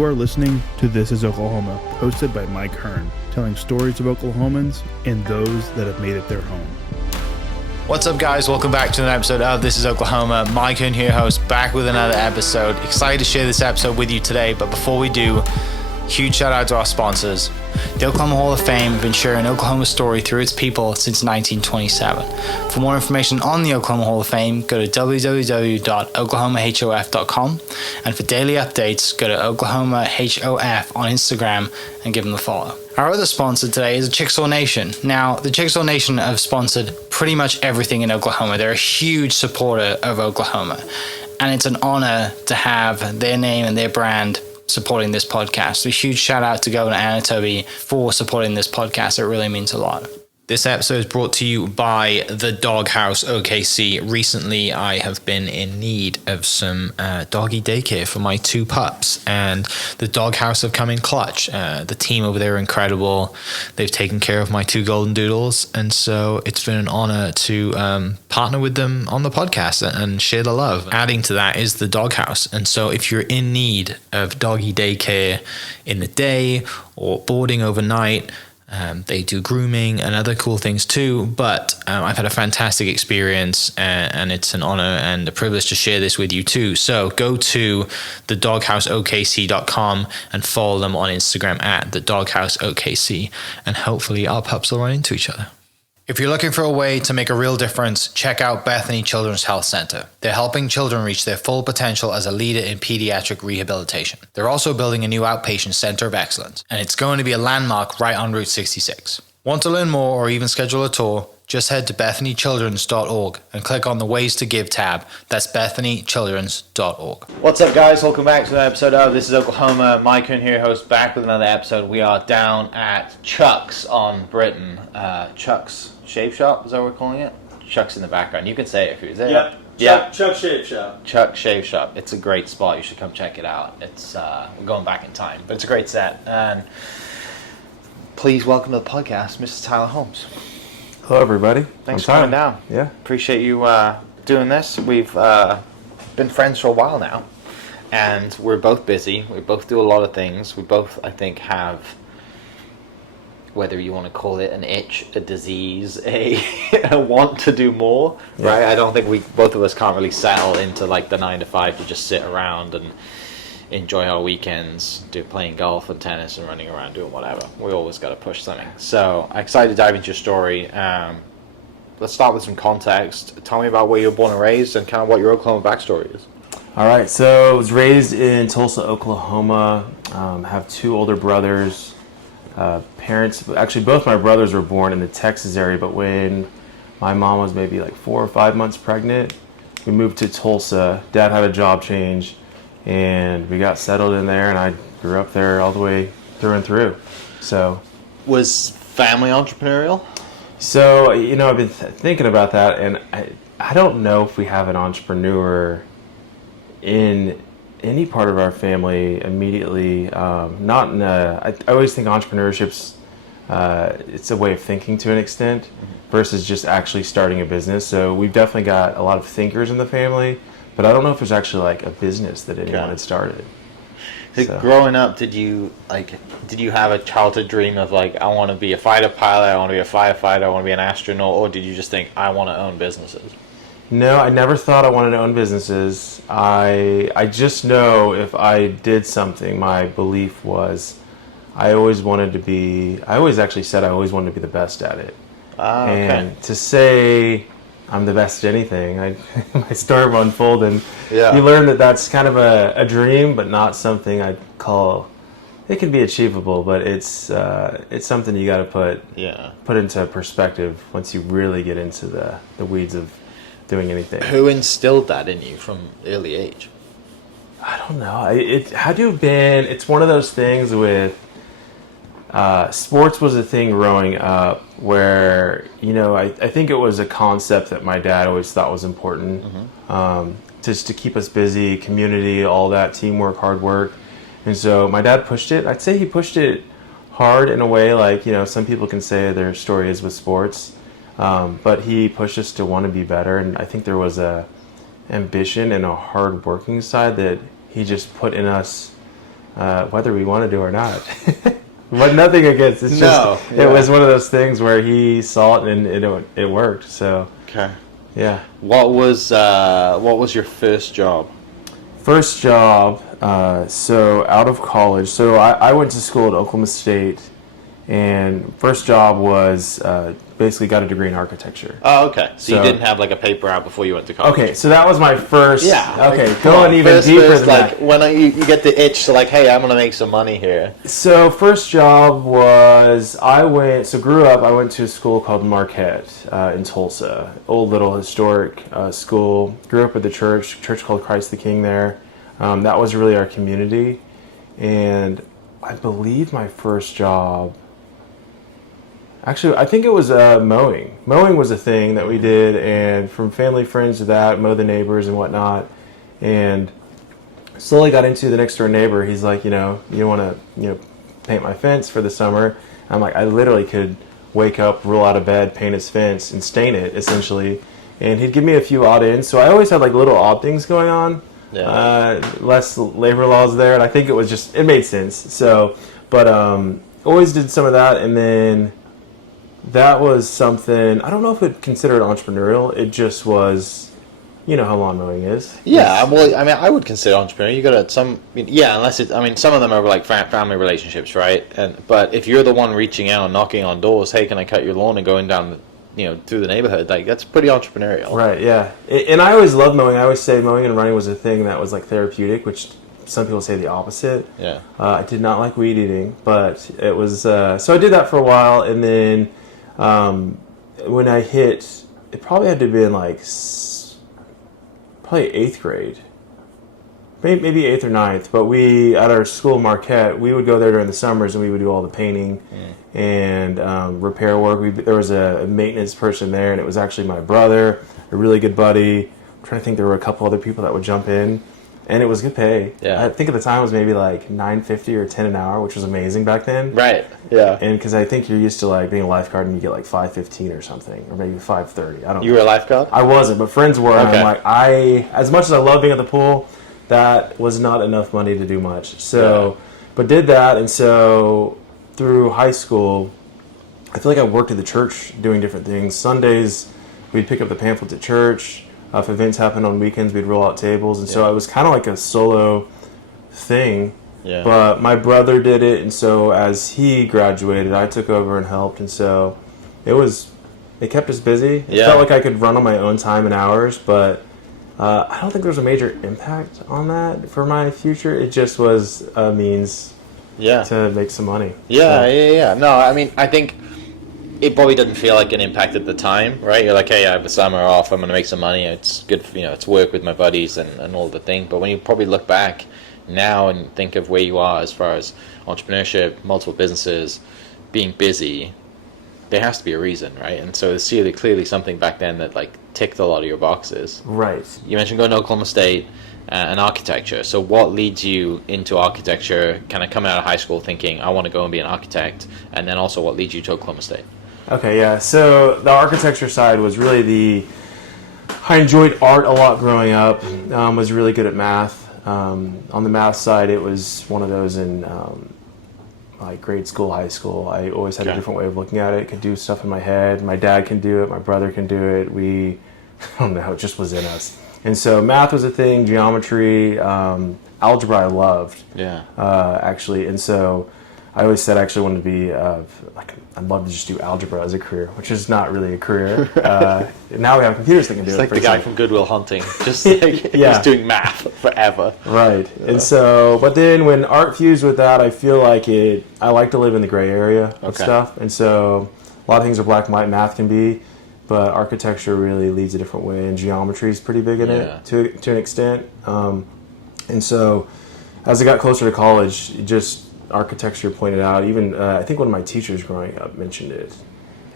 You are listening to This is Oklahoma, hosted by Mike Hearn, telling stories of Oklahomans and those that have made it their home. What's up, guys? Welcome back to an episode of This is Oklahoma. Mike Hearn here, host, back with another episode. Excited to share this episode with you today, but before we do, huge shout out to our sponsors. The Oklahoma Hall of Fame have been sharing Oklahoma's story through its people since 1927. For more information on the Oklahoma Hall of Fame, go to www.oklahomahof.com. And for daily updates, go to oklahomahof on Instagram and give them a follow. Our other sponsor today is the Chickasaw Nation. Now, the Chickasaw Nation have sponsored pretty much everything in Oklahoma. They're a huge supporter of Oklahoma. And it's an honor to have their name and their brand supporting this podcast. So a huge shout out to Governor Anatoby for supporting this podcast. It really means a lot. This episode is brought to you by the Doghouse OKC. Recently, I have been in need of some doggy daycare for my two pups, and the Doghouse have come in clutch. The team over there are incredible. They've taken care of my two golden doodles, and so it's been an honor to partner with them on the podcast and share the love. Adding to that is the Doghouse, and so if you're in need of doggy daycare in the day or boarding overnight, they do grooming and other cool things too, but I've had a fantastic experience, and it's an honor and a privilege to share this with you too. So go to thedogHouseOKC.com and follow them on Instagram at thedogHouseOKC, and hopefully our pups will run into each other. If you're looking for a way to make a real difference, check out Bethany Children's Health Center. They're helping children reach their full potential as a leader in pediatric rehabilitation. They're also building a new outpatient center of excellence, and it's going to be a landmark right on Route 66. Want to learn more or even schedule a tour? Just head to bethanychildrens.org and click on the Ways to Give tab. That's bethanychildrens.org. What's up, guys? Welcome back to another episode of This is Oklahoma. Mike Hearn here, host, back with another episode. We are down at Chuck's on Britain. Chuck's Shave Shop, is that what we're calling it? Chuck's in the background. You can say it if you're there. Yep. Chuck Shave Shop. Chuck Shave Shop. It's a great spot. You should come check it out. It's we're going back in time, but it's a great set. And please welcome to the podcast, Mr. Tyler Holmes. Hello, everybody. Thanks for coming down. Yeah. Appreciate you doing this. We've been friends for a while now, and we're both busy. We both do a lot of things. We both, I think, have, whether you want to call it an itch, a disease, a want to do more, right? I don't think both of us can't really settle into like the 9 to 5 to just sit around and enjoy our weekends, playing golf and tennis and running around doing whatever. We always got to push something. So I'm excited to dive into your story. Let's start with some context. Tell me about where you were born and raised and kind of what your Oklahoma backstory is. All right. So I was raised in Tulsa, Oklahoma. Have two older brothers. Parents, actually both my brothers were born in the Texas area, but when my mom was maybe like 4 or 5 months pregnant, we moved to Tulsa. Dad had a job change, and we got settled in there, and I grew up there all the way through and through. So, was family entrepreneurial? So, I've been thinking about that, and I don't know if we have an entrepreneur in any part of our family immediately. Not in I always think entrepreneurship's it's a way of thinking to an extent versus just actually starting a business. So we've definitely got a lot of thinkers in the family, but I don't know if there's actually like a business that anyone had started. So. Growing up, did you have a childhood dream of like, I want to be a fighter pilot, I want to be a firefighter, I want to be an astronaut, or did you just think, I want to own businesses? No, I never thought I wanted to own businesses. I just know if I did something, my belief was I always actually said I always wanted to be the best at it. And to say I'm the best at anything, my story will unfold, and you learn that that's kind of a dream, but not something I'd call. It can be achievable, but it's something you got to put into perspective once you really get into the weeds of doing anything. Who instilled that in you from early age? I don't know. It had to have been. It's one of those things with. Sports was a thing growing up where, I think it was a concept that my dad always thought was important. Just to keep us busy, community, all that, teamwork, hard work. And so my dad pushed it. I'd say he pushed it hard in a way, like, some people can say their story is with sports. But he pushed us to want to be better. And I think there was a ambition and a hard working side that he just put in us whether we wanted to or not. But nothing against. It's just it was one of those things where he saw it and it worked. So Okay. yeah. What was your first job? First job. So out of college. So I went to school at Oklahoma State, and first job was basically got a degree in architecture. Oh, okay. So you So- didn't have like a paper out before you went to college. Okay, so that was my first. Yeah. Okay, like, come going on, even first, deeper first, than like that. when you get the itch to like, hey, I'm gonna make some money here. So first job was I went to a school called Marquette in Tulsa, old little historic school. Grew up at the church called Christ the King there. That was really our community, and I believe my first job. Actually, I think it was mowing. Mowing was a thing that we did, and from family friends to that, mow the neighbors and whatnot. And slowly got into the next door neighbor. He's like, you want to, paint my fence for the summer. I'm like, I literally could wake up, roll out of bed, paint his fence, and stain it essentially. And he'd give me a few odd ends. So I always had like little odd things going on. Yeah. Less labor laws there, and I think it made sense. So, but always did some of that, and then. That was something, I don't know if it considered entrepreneurial. It just was, you know how lawn mowing is. Yeah, well, I mean, I would consider entrepreneur. You got to unless it's, I mean, some of them are like family relationships, right? But if you're the one reaching out and knocking on doors, hey, can I cut your lawn, and going down, through the neighborhood, like that's pretty entrepreneurial. Right, yeah. And I always loved mowing. I always say mowing and running was a thing that was like therapeutic, which some people say the opposite. Yeah. I did not like weed eating, but it was, so I did that for a while, and then when I hit, it probably had to have been like probably 8th grade, maybe 8th or 9th. But we at our school Marquette, we would go there during the summers and we would do all the painting and repair work. There was a maintenance person there, and it was actually my brother, a really good buddy. I'm trying to think, there were a couple other people that would jump in. And it was good pay. Yeah. I think at the time it was maybe like $9.50 or $10 an hour, which was amazing back then. Right. Yeah. And because I think you're used to like being a lifeguard and you get like $5.15 or something, or maybe $5.30. I don't. You were a lifeguard? I wasn't, but friends were. And Okay. I'm like, as much as I love being at the pool, that was not enough money to do much. So, but did that, and so through high school, I feel like I worked at the church doing different things. Sundays, we'd pick up the pamphlets at church. If events happened on weekends, we'd roll out tables, and so it was kind of like a solo thing. Yeah. But my brother did it, and so as he graduated, I took over and helped, and so it kept us busy. It felt like I could run on my own time and hours, but I don't think there was a major impact on that for my future. It just was a means to make some money. Yeah. No, I mean, I think it probably doesn't feel like an impact at the time, right? You're like, hey, I have a summer off, I'm going to make some money. It's good, it's work with my buddies and all the thing. But when you probably look back now and think of where you are as far as entrepreneurship, multiple businesses, being busy, there has to be a reason, right? And so there's clearly something back then that like ticked a lot of your boxes. Right. You mentioned going to Oklahoma State and architecture. So what leads you into architecture, kind of coming out of high school thinking, I want to go and be an architect? And then also what leads you to Oklahoma State? Okay, yeah. So the architecture side was really I enjoyed art a lot growing up. Was really good at math. On the math side, it was one of those in like grade school, high school. I always had a different way of looking at it. Could do stuff in my head. My dad can do it. My brother can do it. I don't know, it just was in us. And so math was a thing. Geometry, algebra, I loved. Yeah. Actually, and so I always said I actually wanted to be I'd love to just do algebra as a career, which is not really a career. Now we have computers that can do It's it. like the guy from Good Will Hunting, just like he's doing math forever. Right. And so, but then when art fused with that, I feel like I like to live in the gray area of stuff. And so a lot of things are black and white, math can be, but architecture really leads a different way, and geometry is pretty big in it to an extent. And so as I got closer to college, architecture pointed out, even I think one of my teachers growing up mentioned it,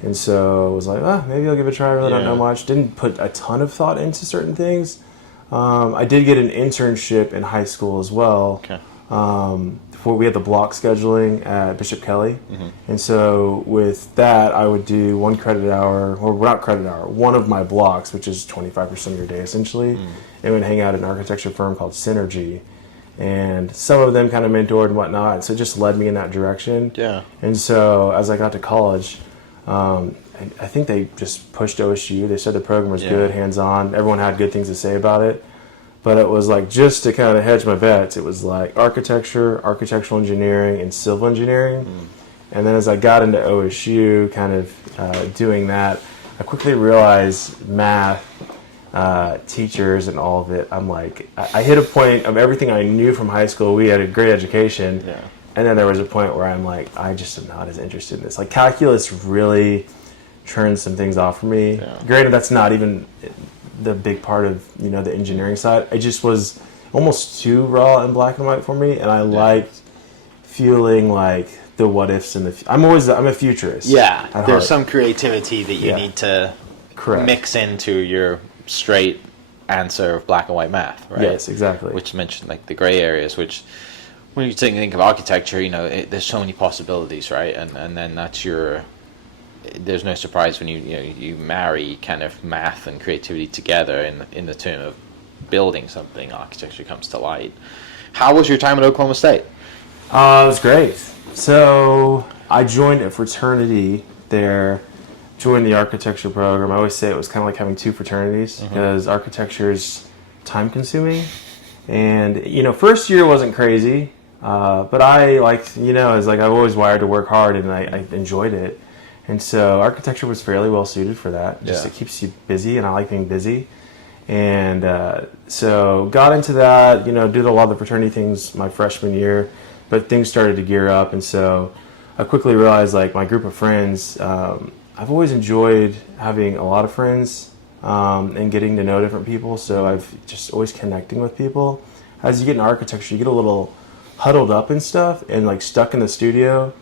and so I was like, maybe I'll give it a try. I really don't know much. Didn't put a ton of thought into certain things. I did get an internship in high school as well. Before we had the block scheduling at Bishop Kelly, and so with that I would do 1 credit hour, or not credit hour, one of my blocks, which is 25% of your day essentially, and would hang out at an architecture firm called Synergy. and some of them kind of mentored and whatnot. So it just led me in that direction. Yeah. And so as I got to college, I think they just pushed OSU. They said the program was good, hands-on. Everyone had good things to say about it. But it was like, just to kind of hedge my bets, it was like architecture, architectural engineering, and civil engineering. And then as I got into OSU, kind of doing that, I quickly realized math, teachers, and all of it. I'm like, I hit a point of everything I knew from high school. We had a great education. Yeah. And then there was a point where I'm like, I just am not as interested in this. Like, calculus really turned some things off for me. Yeah. Granted, that's not even the big part of, the engineering side. It just was almost too raw and black and white for me, and I liked feeling like the what ifs and I'm a futurist. Yeah, at there's heart. some creativity that you need to Correct. mix into your straight answer of black and white math, right? Yes, exactly. Which mentioned like the gray areas, which when you think of architecture, there's so many possibilities, right? And then that's there's no surprise when you marry kind of math and creativity together in the term of building something, architecture comes to light. How was your time at Oklahoma State? It was great. So I joined a fraternity there, joined the architecture program. I always say it was kind of like having two fraternities because architecture is time consuming. And, first year wasn't crazy, but I liked, I was like, I've always wired to work hard and I enjoyed it. And so architecture was fairly well suited for that. Just it keeps you busy, and I like being busy. And so got into that, did a lot of the fraternity things my freshman year, but things started to gear up. And so I quickly realized, like, my group of friends, I've always enjoyed having a lot of friends and getting to know different people. So I've just always connecting with people. As you get in architecture, you get a little huddled up and stuff and like stuck in the studio.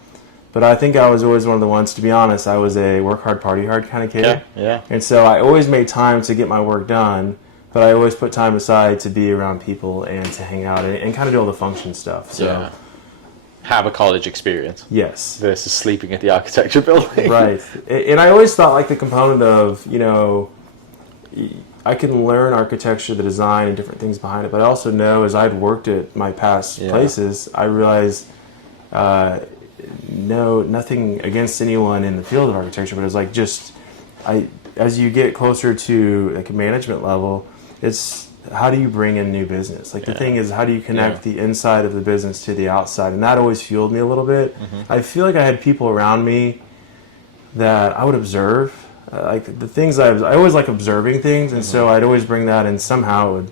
But I think I was always one of the ones, to be honest, I was a work hard, party hard kind of kid. Yeah. And so I always made time to get my work done, but I always put time aside to be around people and to hang out and kind of do all the function stuff. So, have a college experience. Yes. Versus sleeping at the architecture building. Right. And I always thought, like, the component of, I can learn architecture, the design, and different things behind it, but I also know, as I'd worked at my past places, I realized nothing against anyone in the field of architecture, but it was like as you get closer to like a management level, it's how do you bring in new business? Like the thing is, how do you connect the inside of the business to the outside? And that always fueled me a little bit. I feel like I had people around me that I would observe. Like the things I always like observing things, and so I'd always bring that, and somehow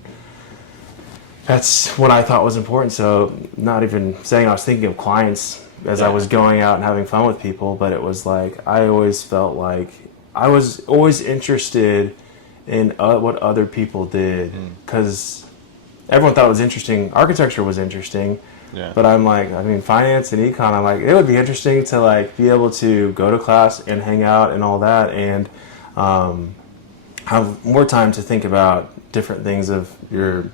that's what I thought was important. So not even saying I was thinking of clients as I was going out and having fun with people, but it was like I always felt like I was always interested in what other people did, because everyone thought it was interesting. Architecture was interesting, but I'm like, finance and econ, I'm like, it would be interesting to like be able to go to class and hang out and all that, and have more time to think about different things of your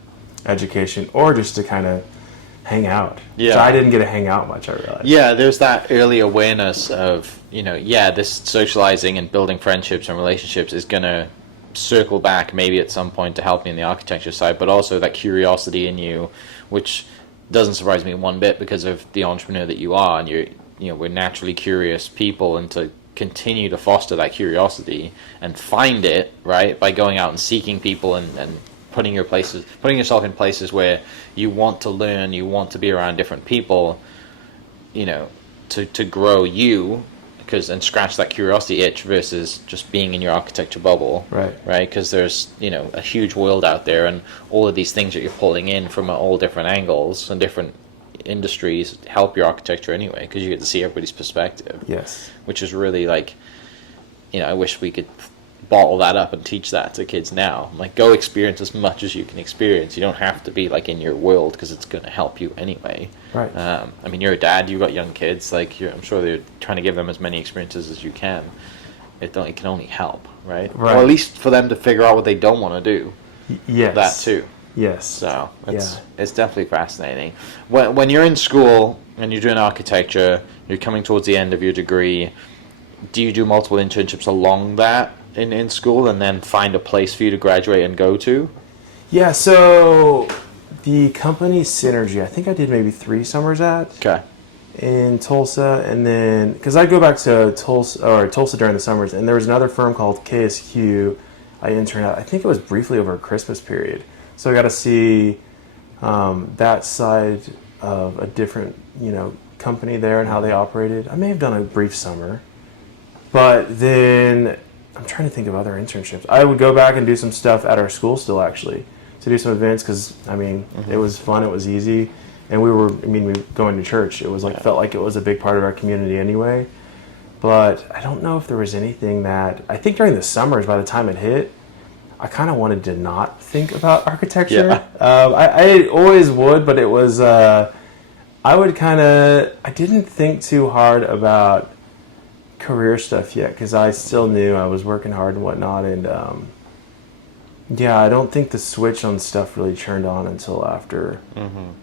education, or just to kind of hang out. Yeah. So I didn't get to hang out much, I realized. Yeah, there's that early awareness of, this socializing and building friendships and relationships is going to circle back maybe at some point to help me in the architecture side, but also that curiosity in you, which doesn't surprise me one bit because of the entrepreneur that you are, and we're naturally curious people, and to continue to foster that curiosity and find it, right, by going out and seeking people and putting yourself in places where you want to learn, you want to be around different people, to grow you, and scratch that curiosity itch versus just being in your architecture bubble, right? Because there's a huge world out there, and all of these things that you're pulling in from all different angles and different industries help your architecture anyway, because you get to see everybody's perspective. Yes, which is really like, I wish we could bottle that up and teach that to kids now. Like, go experience as much as you can experience. You don't have to be like in your world, because it's going to help you anyway. Right. You're a dad, you've got young kids, like I'm sure they're trying to give them as many experiences as you can. It can only help, right? Or at least for them to figure out what they don't want to do. Yes. That too. Yes. So it's definitely fascinating. When you're in school and you're doing architecture, you're coming towards the end of your degree, do you do multiple internships along that in school, and then find a place for you to graduate and go to? Yeah, so The company Synergy, I think I did maybe 3 summers at. Okay. In Tulsa, and then because I go back to Tulsa during the summers, and there was another firm called KSQ. I interned at. I think it was briefly over a Christmas period, so I got to see that side of a different company there and how they operated. I may have done a brief summer, but then I'm trying to think of other internships. I would go back and do some stuff at our school still, actually, to do some events because it was fun, it was easy. And we were going to church. It was felt like it was a big part of our community anyway. But I don't know if there was anything that, I think during the summers, by the time it hit, I kind of wanted to not think about architecture. Yeah. I always would, but it was, I didn't think too hard about career stuff yet because I still knew I was working hard and whatnot. And I don't think the switch on stuff really turned on until after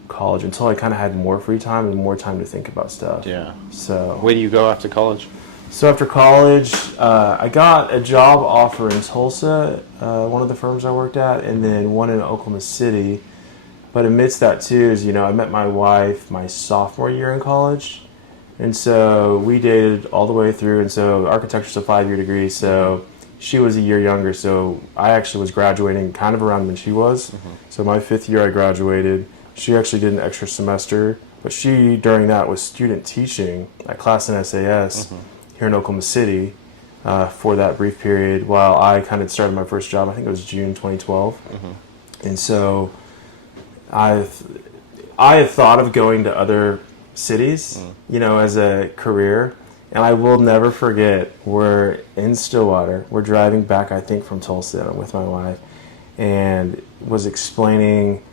college, until I kind of had more free time and more time to think about stuff. Yeah. So Where do you go after college? So after college, I got a job offer in Tulsa, one of the firms I worked at, and then one in Oklahoma City. But amidst that too is, I met my wife my sophomore year in college. And so we dated all the way through. And so architecture's a 5-year degree. So she was a year younger. So I actually was graduating kind of around when she was. So my 5th year I graduated. She actually did an extra semester. But she, during that, was student teaching at class in SAS here in Oklahoma City for that brief period while I kind of started my first job. I think it was June 2012. And so I had thought of going to other cities, as a career. And I will never forget, we're in Stillwater. We're driving back, I think, from Tulsa with my wife, and was explaining,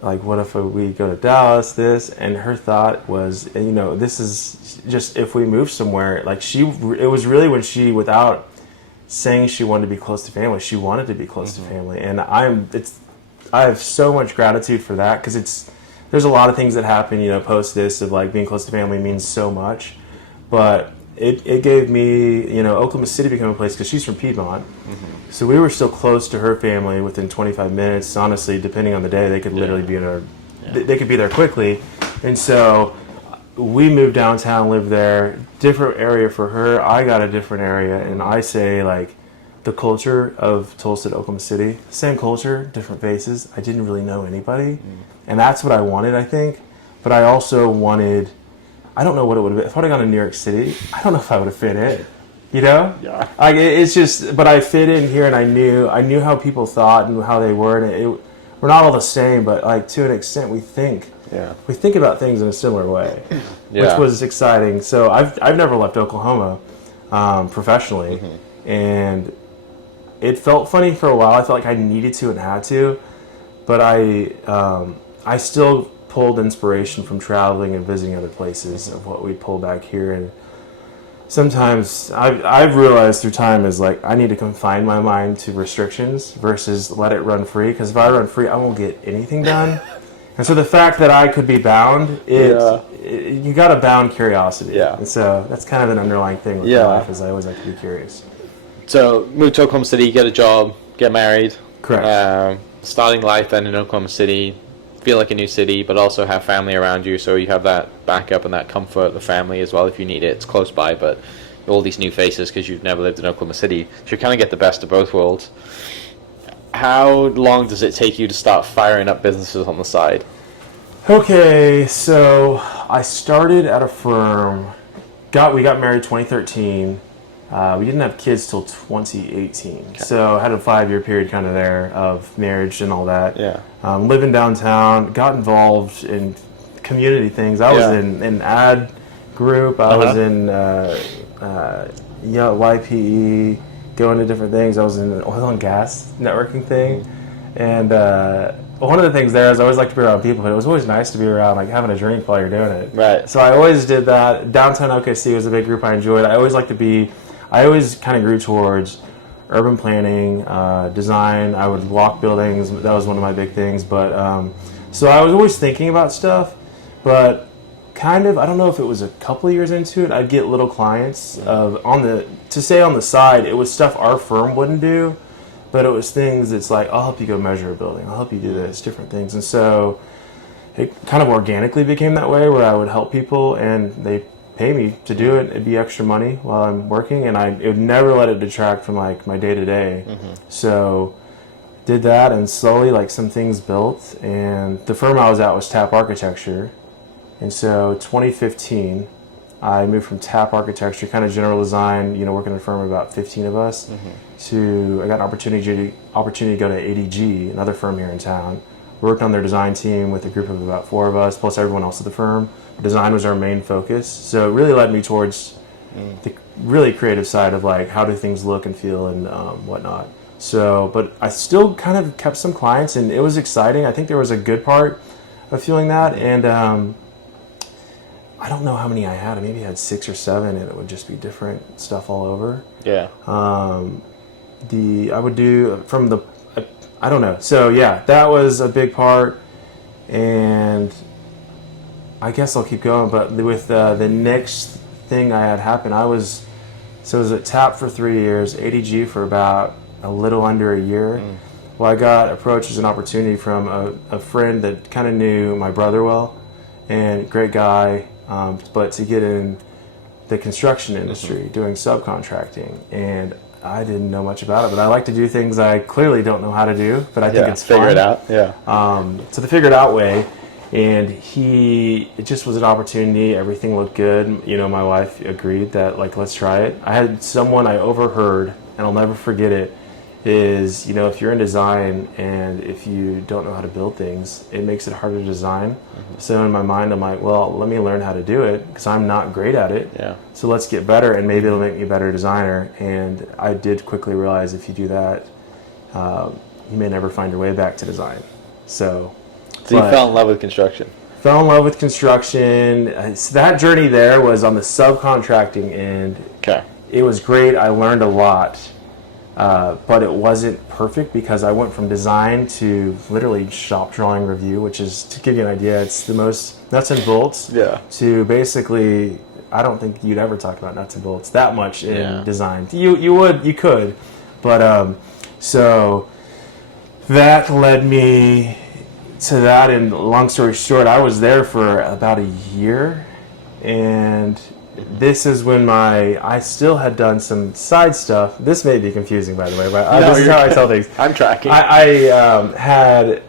what if we go to Dallas, this, and her thought was, this is just if we move somewhere, it was really when she, without saying she wanted to be close to family, she wanted to be close to family. And I have so much gratitude for that, because there's a lot of things that happen, post this of being close to family means so much, but it gave me, Oklahoma City became a place, because she's from Piedmont, so we were still close to her family within 25 minutes. Honestly, depending on the day, they could literally be in our, they could be there quickly. And so we moved downtown, lived there, different area for her. I got a different area, and I say the culture of Tulsa to Oklahoma City, same culture, different faces. I didn't really know anybody, and that's what I wanted, I think. But I also wanted, I don't know what it would have been. If I would have gone to New York City, I don't know if I would have fit in. Yeah. It's just, but I fit in here, and I knew how people thought and how they were, and we're not all the same, but to an extent, we think about things in a similar way, which was exciting. So I've never left Oklahoma professionally, and it felt funny for a while. I felt like I needed to and had to, but I still pulled inspiration from traveling and visiting other places of what we pull back here. And sometimes I've realized through time is I need to confine my mind to restrictions versus let it run free, because if I run free, I won't get anything done. And so the fact that I could be bound, you got to bound curiosity. Yeah. And so that's kind of an underlying thing with my life, is I always like to be curious. So move to Oklahoma City, get a job, get married. Correct. Starting life then in Oklahoma City, feel like a new city, but also have family around you, so you have that backup and that comfort, the family as well if you need it. It's close by, but all these new faces because you've never lived in Oklahoma City. So you kind of get the best of both worlds. How long does it take you to start firing up businesses on the side? Okay, so I started at a firm. We got married 2013. We didn't have kids till 2018. So I had a 5-year period kind of there of marriage and all that. Yeah. Living downtown, got involved in community things. I was in an ad group. I was in YPE, going to different things. I was in an oil and gas networking thing. And one of the things there is I always like to be around people, but it was always nice to be around, having a drink while you're doing it. Right. So I always did that. Downtown OKC was a big group I enjoyed. I always kind of grew towards urban planning, design. I would walk buildings. That was one of my big things. But so I was always thinking about stuff, but kind of, I don't know if it was a couple of years into it, I'd get little clients on the side. It was stuff our firm wouldn't do, but it was things that's like, I'll help you go measure a building, I'll help you do this, different things. And so it kind of organically became that way, where I would help people and they pay me to do it. It'd be extra money while I'm working, and it would never let it detract from like my day to day. So did that, and slowly like some things built. And the firm I was at was Tap Architecture, and so 2015 I moved from Tap Architecture, kind of general design, working in a firm of about 15 of us, to I got an opportunity to go to ADG, another firm here in town. Worked on their design team with a group of about 4 of us, plus everyone else at the firm. Design was our main focus, so it really led me towards the really creative side of like how do things look and feel and whatnot. So, but I still kind of kept some clients, and it was exciting. I think there was a good part of feeling that, and I don't know how many I had. I maybe had 6 or 7, and it would just be different stuff all over. Yeah. I would do from the, I don't know. So yeah, that was a big part, and I guess I'll keep going. But with the next thing I had happen, I was at TAP for 3 years, ADG for about a little under a year. Well, I got approached as an opportunity from a friend that kind of knew my brother well, and great guy, but to get in the construction industry, doing subcontracting, and I didn't know much about it, but I like to do things I clearly don't know how to do, but I think it's fun. Figure it out. Yeah. So the figure it out way, and it just was an opportunity. Everything looked good. My wife agreed that like, let's try it. I had someone I overheard, and I'll never forget it, is, if you're in design and if you don't know how to build things, it makes it harder to design. So in my mind, I'm like, well, let me learn how to do it because I'm not great at it. Yeah. So let's get better, and maybe it'll make me a better designer. And I did quickly realize if you do that, you may never find your way back to design. So you fell in love with construction. Fell in love with construction. So that journey there was on the subcontracting end. Okay. It was great. I learned a lot. But it wasn't perfect because I went from design to literally shop drawing review, which is, to give you an idea, it's the most nuts and bolts. Yeah. To basically, I don't think you'd ever talk about nuts and bolts that much in design. You could, but so that led me to that. And long story short, I was there for about a year, and this is when I still had done some side stuff. This may be confusing, by the way, but this is how I tell things. I'm tracking. I had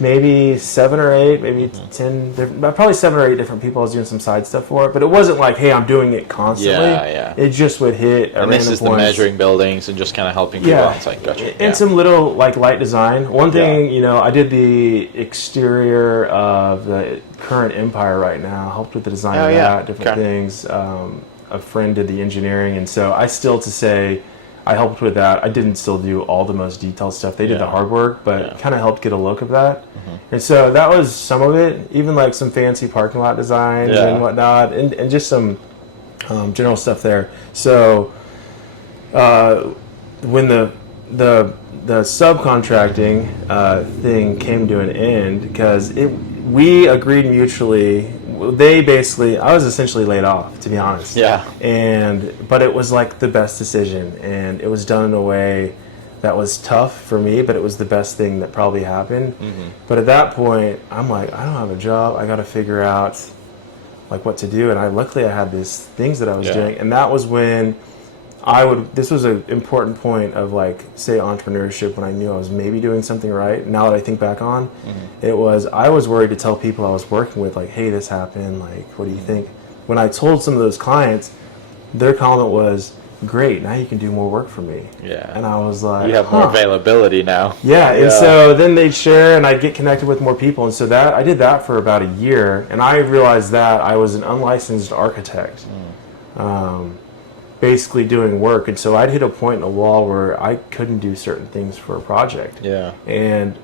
maybe 7 or 8, maybe 10, probably 7 or 8 different people I was doing some side stuff for, but it wasn't like, hey, I'm doing it constantly. Yeah. It just would hit and this is the measuring buildings and just kind of helping people out. It's like, gotcha. And some little like light design. One thing, I did the exterior of the current Empire right now, helped with the design of that, different things. A friend did the engineering, and so I still, to say, I helped with that. I didn't still do all the most detailed stuff. They did the hard work, but kind of helped get a look of that. And so that was some of it, even like some fancy parking lot designs and whatnot, and just some general stuff there. So when the subcontracting thing came to an end, because we agreed mutually. I was essentially laid off, to be honest. Yeah. But it was like the best decision, and it was done in a way that was tough for me, but it was the best thing that probably happened. But at that point, I'm like, I don't have a job. I got to figure out like what to do. And luckily I had these things that I was doing, and that was when this was an important point of like, say, entrepreneurship, when I knew I was maybe doing something right. Now that I think back on, I was worried to tell people I was working with, like, hey, this happened, like, what do you think? When I told some of those clients, their comment was, great, now you can do more work for me. Yeah. And I was like, you have more availability now. Yeah, and so then they'd share, and I'd get connected with more people. And so I did that for about a year, and I realized that I was an unlicensed architect. Basically doing work, and so I'd hit a point in a wall where I couldn't do certain things for a project. Yeah. And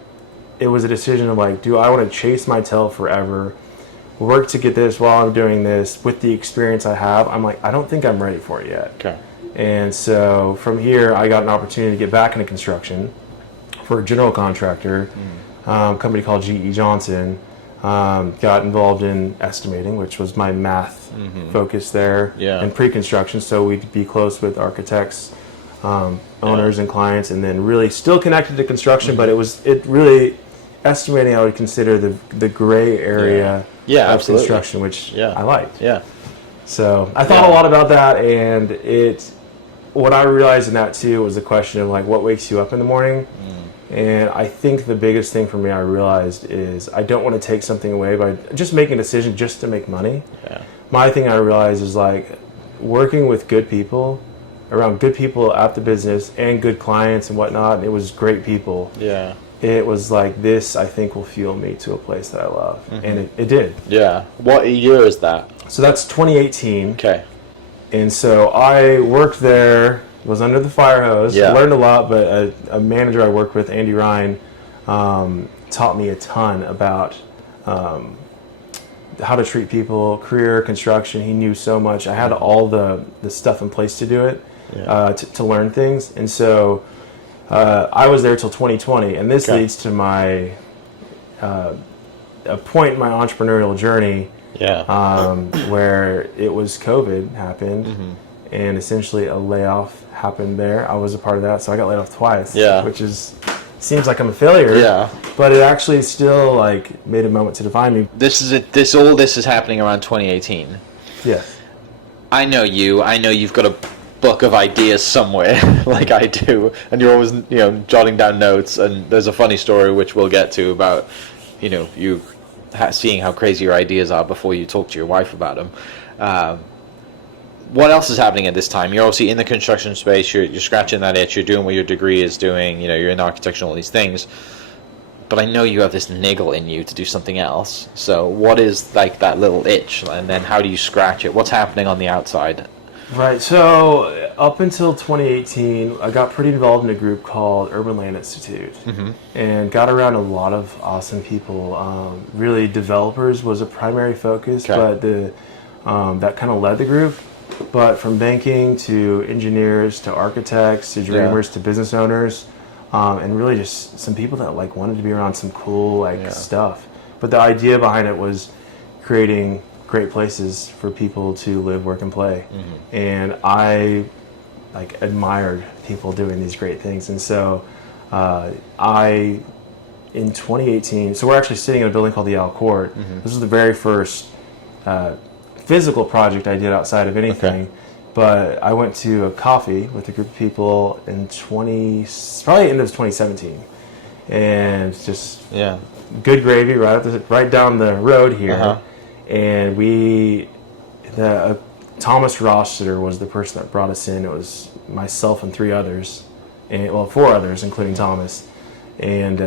it was a decision of like, do I want to chase my tail forever, work to get this while I'm doing this with the experience I have? I'm like, I don't think I'm ready for it yet. Okay. And so from here, I got an opportunity to get back into construction for a general contractor, company called G.E. Johnson. Got involved in estimating, which was my math focus there, and pre-construction, so we'd be close with architects owners and clients, and then really still connected to construction, but it really estimating I would consider the gray area of absolutely. construction, which I liked. Yeah. So I thought a lot about that, and what I realized in that too was the question of like what wakes you up in the morning. And I think the biggest thing for me I realized is I don't want to take something away by just making a decision just to make money. Yeah. My thing I realized is like working with good people, around good people at the business and good clients and whatnot. It was great people. Yeah. It was like, this I think will fuel me to a place that I love. And it did. Yeah. What year is that? So that's 2018. Okay. And so I worked there, was under the fire hose, learned a lot, but a manager I worked with, Andy Ryan, taught me a ton about how to treat people, career, construction. He knew so much. I had all the stuff in place to do it, to learn things. And so I was there till 2020, and this leads to my a point in my entrepreneurial journey where it was COVID happened, and essentially a layoff happened there. I was a part of that, so I got laid off twice, which seems like I'm a failure, but it actually still like made a moment to define me. All this is happening around 2018. Yes. I know you. I know you've got a book of ideas somewhere, like I do, and you're always jotting down notes. And there's a funny story which we'll get to about you seeing how crazy your ideas are before you talk to your wife about them. What else is happening at this time? You're obviously in the construction space. You're scratching that itch. You're doing what your degree is doing. You're in architecture and all these things. But I know you have this niggle in you to do something else. So what is like that little itch, and then how do you scratch it? What's happening on the outside? Right. So up until 2018, I got pretty involved in a group called Urban Land Institute, and got around a lot of awesome people. Really, developers was a primary focus, but that kind of led the group. But from banking to engineers to architects to dreamers to business owners, and really just some people that like wanted to be around some cool stuff. But the idea behind it was creating great places for people to live, work, and play. And I like admired people doing these great things. And so in 2018, so we're actually sitting in a building called the Al Court. This was the very first physical project I did outside of anything. But I went to a coffee with a group of people in probably end of 2017, and just good gravy right down the road here. And Thomas Rossiter was the person that brought us in. It was myself and 3 others, and 4 others, including Thomas. And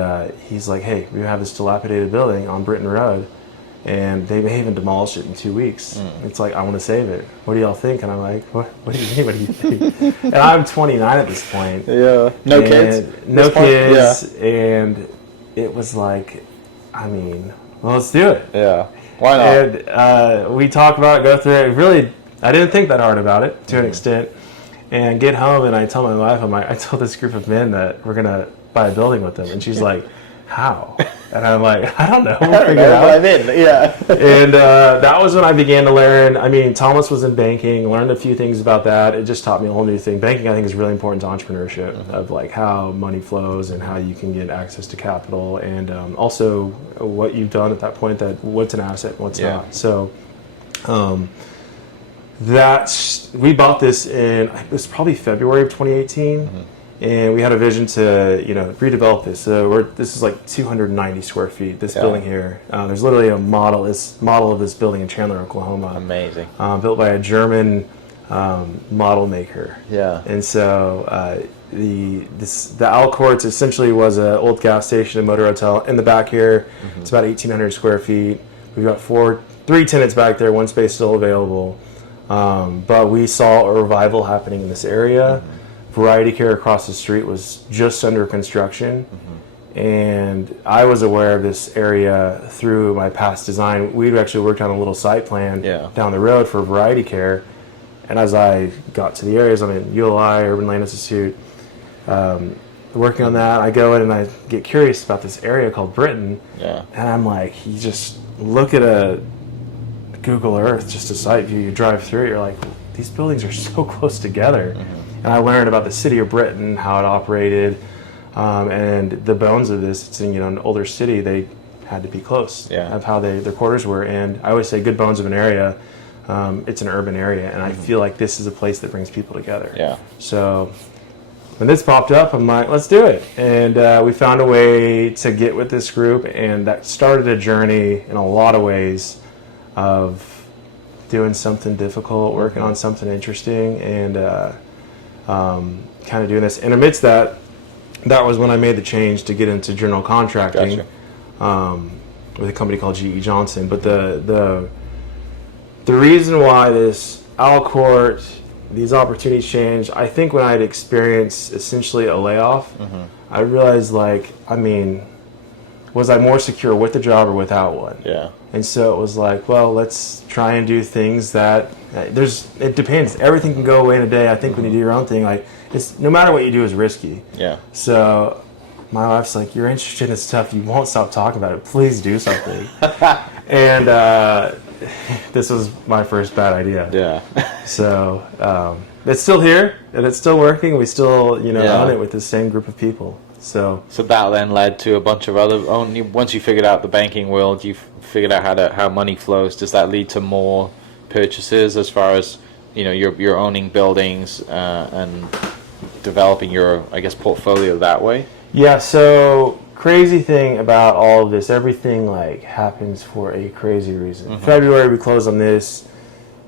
he's like, "Hey, we have this dilapidated building on Britton Road, and they may even demolish it in 2 weeks. It's like, I want to save it. What do y'all think?" And I'm like, "What do you mean? What do you think?" And I'm 29 at this point. No kids. No kids. And it was like, well, let's do it. Why not? And we talk about it, go through it. Really, I didn't think that hard about it to an extent. And get home, and I tell my wife, I told this group of men that we're gonna buy a building with them, and she's like, "How?" And I'm like, "I don't know. We'll figure it out." I'm in. And that was when I began to learn. Thomas was in banking, learned a few things about that. It just taught me a whole new thing. Banking, I think, is really important to entrepreneurship, of like how money flows and how you can get access to capital, and also what you've done at that point, that what's an asset and what's not. So we bought this it was probably February of 2018. And we had a vision to, redevelop this. So this is like 290 square feet. This building here. There's literally a model of this building in Chandler, Oklahoma. Amazing. Built by a German model maker. And so the Al Courts essentially was an old gas station and motor hotel in the back here. It's about 1,800 square feet. We've got 3 tenants back there. 1 space still available. But we saw a revival happening in this area. Variety Care across the street was just under construction, and I was aware of this area through my past design. We'd actually worked on a little site plan down the road for Variety Care, and as I got to the areas, I'm in ULI, Urban Land Institute, working on that. I go in and I get curious about this area called Britton, and I'm like, you just look at a Google Earth, just a site view, you drive through it, you're like, these buildings are so close together. And I learned about the city of Britain, how it operated, and the bones of this. It's in an older city. They had to be close of how their quarters were. And I always say good bones of an area. It's an urban area, and I feel like this is a place that brings people together. Yeah. So when this popped up, I'm like, let's do it. And we found a way to get with this group, and that started a journey in a lot of ways of doing something difficult, working on something interesting, and kind of doing this. And amidst that was when I made the change to get into general contracting. Gotcha. With a company called G.E. Johnson. But the reason why this Alcourt, these opportunities changed, I think when I had experienced essentially a layoff, I realized, was I more secure with the job or without one? Yeah. And so it was like, well, let's try and do things that it depends. Everything can go away in a day. I think when you do your own thing, it's no matter what you do is risky. Yeah. So my wife's like, you're interested in this stuff. You won't stop talking about it. Please do something. And this was my first bad idea. Yeah. So it's still here and it's still working. We still, own it with the same group of people. So that then led to a bunch of other. Once you figured out the banking world, you figured out how money flows. Does that lead to more purchases as far as you're owning buildings and developing your, I guess, portfolio that way? Yeah. So crazy thing about all of this, everything happens for a crazy reason. February we closed on this.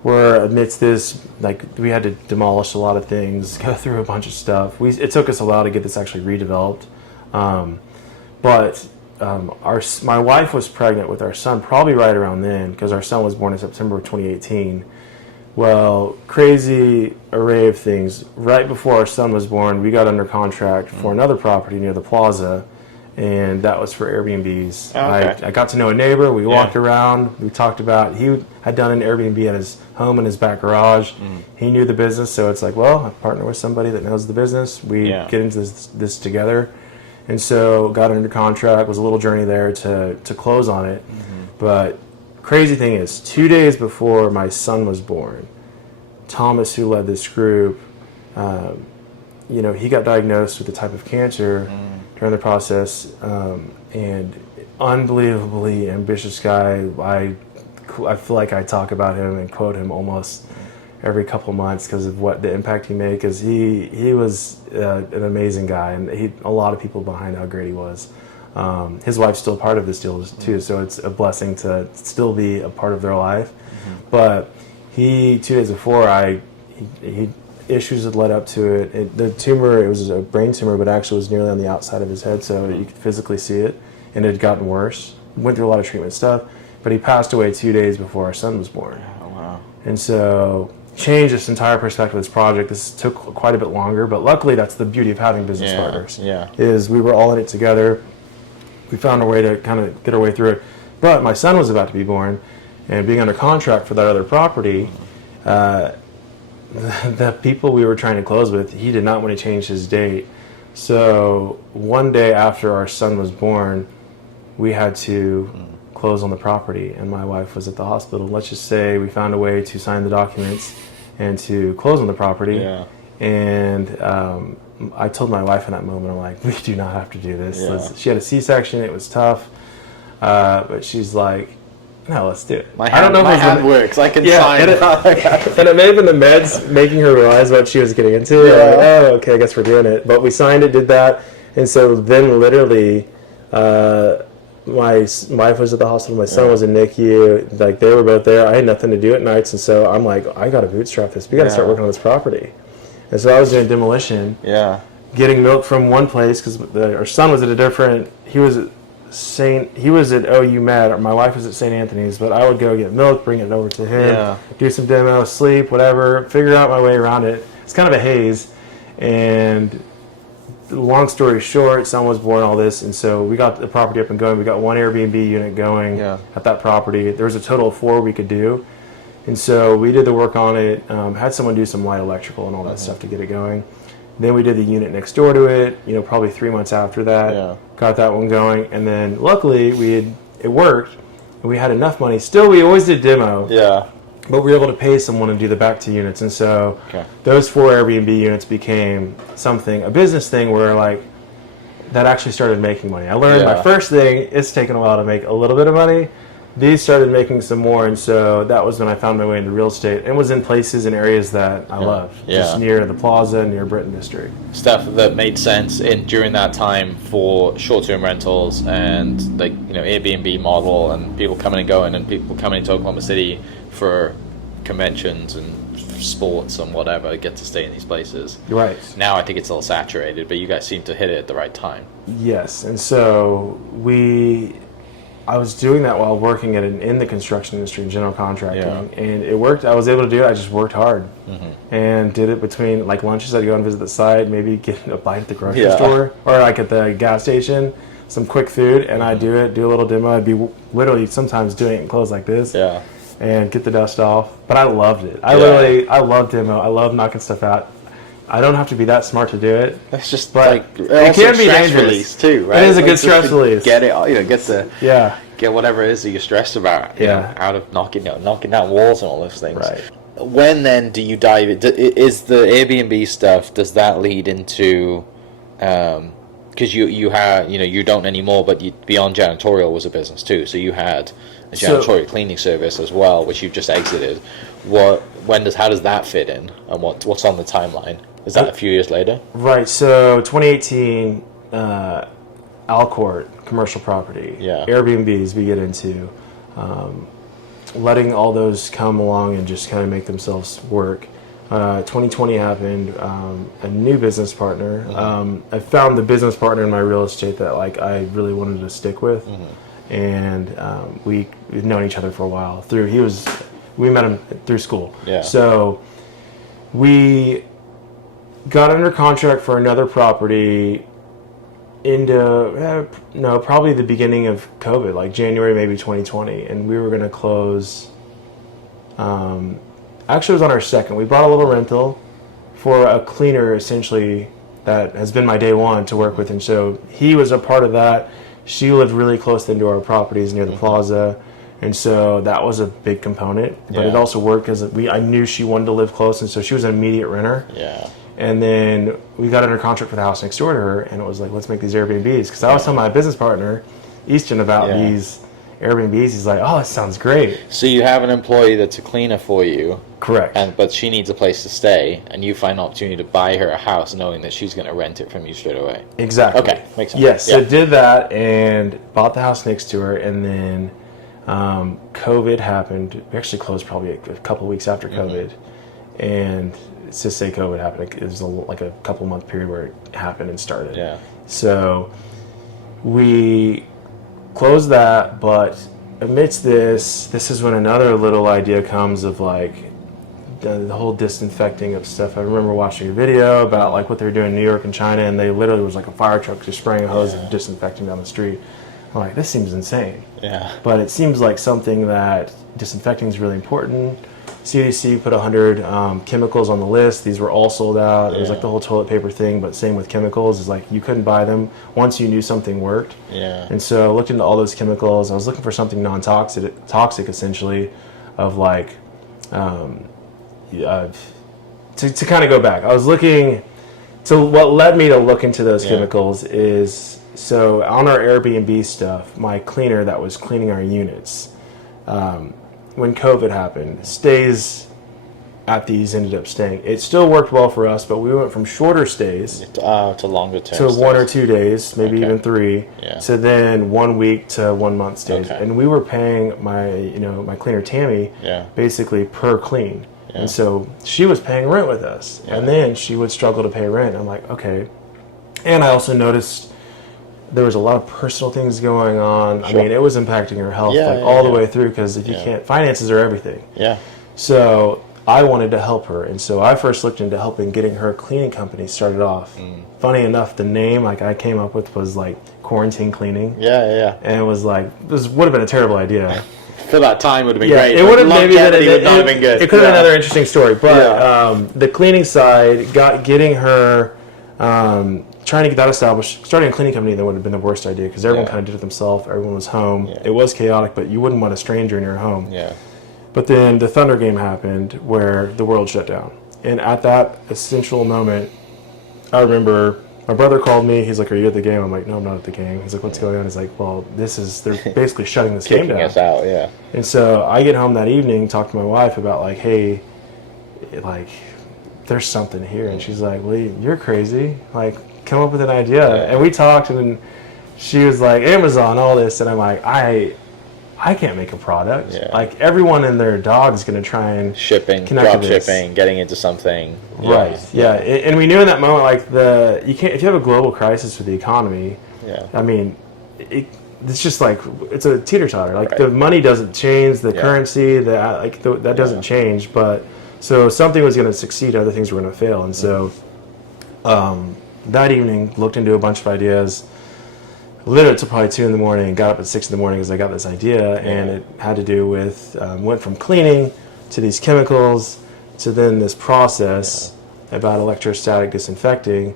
We're amidst this, we had to demolish a lot of things, go through a bunch of stuff. It took us a while to get this actually redeveloped. But my wife was pregnant with our son probably right around then, because our son was born in September of 2018. Well, crazy array of things. Right before our son was born, we got under contract for another property near the plaza, and that was for Airbnbs. Oh, okay. I got to know a neighbor. We walked around. We talked about, he had done an Airbnb at his home in his back garage. He knew the business, so it's like, well, I partner with somebody that knows the business. We get into this together. And so got under contract. Was a little journey there to close on it. But crazy thing is, 2 days before my son was born, Thomas, who led this group, he got diagnosed with a type of cancer during the process, and unbelievably ambitious guy. I feel like I talk about him and quote him almost every couple months because of what the impact he made, because he was an amazing guy, and a lot of people behind how great he was. His wife's still part of this deal too, so it's a blessing to still be a part of their life. But 2 days before, he issues had led up to it. The tumor, it was a brain tumor, but actually was nearly on the outside of his head, so you could physically see it, and it had gotten worse. Went through a lot of treatment stuff, but he passed away 2 days before our son was born. Oh, wow. And so changed this entire perspective of this project. This took quite a bit longer, but luckily that's the beauty of having business partners. Yeah. Is we were all in it together. We found a way to kind of get our way through it. But my son was about to be born, and being under contract for that other property, the people we were trying to close with, he did not want to change his date. So one day after our son was born, we had to close on the property, and my wife was at the hospital. Let's just say we found a way to sign the documents and to close on the property. Yeah. And I told my wife in that moment, I'm like, we do not have to do this. Yeah. She had a C-section. It was tough. But she's like, no, let's do it. My hand works. I can sign. And it may have been the meds making her realize what she was getting into. Yeah. Like, oh, okay, I guess we're doing it. But we signed it, did that. And so then literally, my wife was at the hospital. My son was in NICU. Like, they were both there. I had nothing to do at nights. And so I'm like, I got to bootstrap this. We got to start working on this property. And so I was doing demolition. Yeah. Getting milk from one place, because our son was at a different, he was at OU Med, or my wife was at St. Anthony's, but I would go get milk, bring it over to him, do some demo, sleep, whatever, figure out my way around it. It's kind of a haze. And long story short, son was born, all this, and so we got the property up and going. We got one Airbnb unit going at that property. There was a total of 4 we could do. And so we did the work on it, had someone do some light electrical and all that stuff to get it going. Then we did the unit next door to it, probably 3 months after that, got that one going. And then luckily it worked, and we had enough money. Still, we always did demo. Yeah. but we were able to pay someone to do the back 2 units. And so those 4 Airbnb units became a business thing where like that actually started making money. I learned my first thing, it's taken a while to make a little bit of money. These started making some more, and so that was when I found my way into real estate and was in places and areas that I love, just near the plaza, near Britain District. Stuff that made sense during that time for short-term rentals and the Airbnb model and people coming and going and people coming into Oklahoma City for conventions and sports and whatever, get to stay in these places. Right. Now I think it's a little saturated, but you guys seem to hit it at the right time. Yes, and so I was doing that while working in the construction industry, general contracting, and it worked. I was able to do it. I just worked hard and did it between like lunches. I'd go and visit the site, maybe get a bite at the grocery store or like at the gas station, some quick food, and I'd do a little demo. I'd be literally sometimes doing it in clothes like this and get the dust off. But I loved it. I love demo. I love knocking stuff out. I don't have to be that smart to do it. It's just but like it can be stress dangerous. Release too, right? It is a good stress release. Get it, get whatever it is that you're stressed about. Out of knocking down walls and all those things. Right. When then do you dive? Is the Airbnb stuff? Does that lead into? Because you had you don't anymore, but Beyond Janitorial was a business too. So you had a janitorial cleaning service as well, which you've just exited. How does that fit in, and what's on the timeline? Is that a few years later? Right. So 2018, Alcourt commercial property, Airbnbs we get into, letting all those come along and just kind of make themselves work. 2020 happened. A new business partner. I found the business partner in my real estate that like I really wanted to stick with, and we've known each other for a while. We met him through school. So we got under contract for another property probably the beginning of COVID, like January maybe 2020, and we were going to close. Actually, it was on our second. We bought a little rental for a cleaner, essentially, that has been my day one to work with, and so he was a part of that. She lived really close into our properties near the plaza, and so that was a big component. But it also worked because I knew she wanted to live close, and so she was an immediate renter. And then we got under contract for the house next door to her, and it was like, let's make these Airbnbs. Because I was telling my business partner, Easton, about these Airbnbs. He's like, oh, that sounds great. So you have an employee that's a cleaner for you. Correct. But she needs a place to stay, and you find an opportunity to buy her a house knowing that she's going to rent it from you straight away. Exactly. Okay, makes sense. Yes, so did that and bought the house next to her, and then COVID happened. We actually closed probably a couple of weeks after COVID. And to say COVID happened, it was like a couple month period where it happened and started. So we closed that, but amidst this is when another little idea comes of like the whole disinfecting of stuff. I remember watching a video about like what they were doing in New York and China, and they literally was like a fire truck just spraying a hose and disinfecting down the street. I'm like, this seems insane. But it seems like something that disinfecting is really important. CDC put 100 chemicals on the list. These were all sold out. It was like the whole toilet paper thing, but same with chemicals. Is like you couldn't buy them once you knew something worked. And so I looked into all those chemicals. I was looking for something toxic essentially, of like to kind of go back. I was looking to what led me to look into those chemicals is so on our Airbnb stuff, my cleaner that was cleaning our units. When COVID happened, stays at these ended up staying. It still worked well for us, but we went from shorter stays to longer term to stays. 1 or 2 days, maybe even 3, to then 1 week to 1 month stays. And we were paying my cleaner Tammy basically per clean. And so she was paying rent with us, and then she would struggle to pay rent. I'm like, okay. And I also noticed there was a lot of personal things going on. I mean, it was impacting her health all the way through, because if you can't, finances are everything. So I wanted to help her, and so I first looked into getting her cleaning company started off. Funny enough, the name like I came up with was like Quarantine Cleaning. And it was like, this would have been a terrible idea. For that time would have been great. It would have maybe would not have been good. It could have been another interesting story, but the cleaning side, getting her. Trying to get that established, starting a cleaning company, that would have been the worst idea, because everyone kind of did it themselves. Everyone was home. It was chaotic, but you wouldn't want a stranger in your home. But then the Thunder game happened where the world shut down. And at that essential moment, I remember my brother called me. He's like, "Are you at the game?" I'm like, "No, I'm not at the game." He's like, "What's going on?" He's like, "Well, they're basically shutting this game Kicking down." us out, yeah. And so I get home that evening, talk to my wife about like, "Hey, like, there's something here." And she's like, "Well, you're crazy. Like, come up with an idea." Yeah. And we talked, and then she was like, "Amazon, all this," and I'm like, I can't make a product. Yeah. Like, everyone and their dog is going to try and Shipping, connect drop with this. shipping, getting into something. Right. Yeah. And we knew in that moment, like, you can't, if you have a global crisis with the economy, Yeah. I mean, it's just like, it's a teeter-totter. Like, Right. the money doesn't change, the Yeah. currency, that doesn't change. But so something was going to succeed, other things were going to fail. And so that evening, looked into a bunch of ideas. Literally till probably 2 a.m. Got up at 6 a.m. because I got this idea, and it had to do with went from cleaning to these chemicals to then this process about electrostatic disinfecting,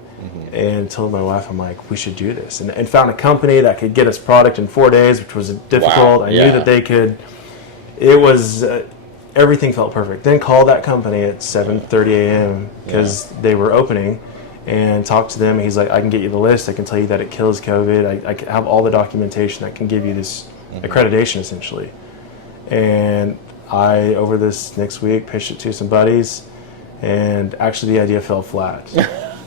and told my wife, I'm like, we should do this, and found a company that could get us product in 4 days, which was difficult. Wow, I knew that they could. It was everything felt perfect. Then called that company at 7:30 a.m. because they were opening. And talked to them. He's like, I can get you the list. I can tell you that it kills COVID. I have all the documentation that can give you this accreditation, essentially. And I, over this next week, pitched it to some buddies, and actually the idea fell flat.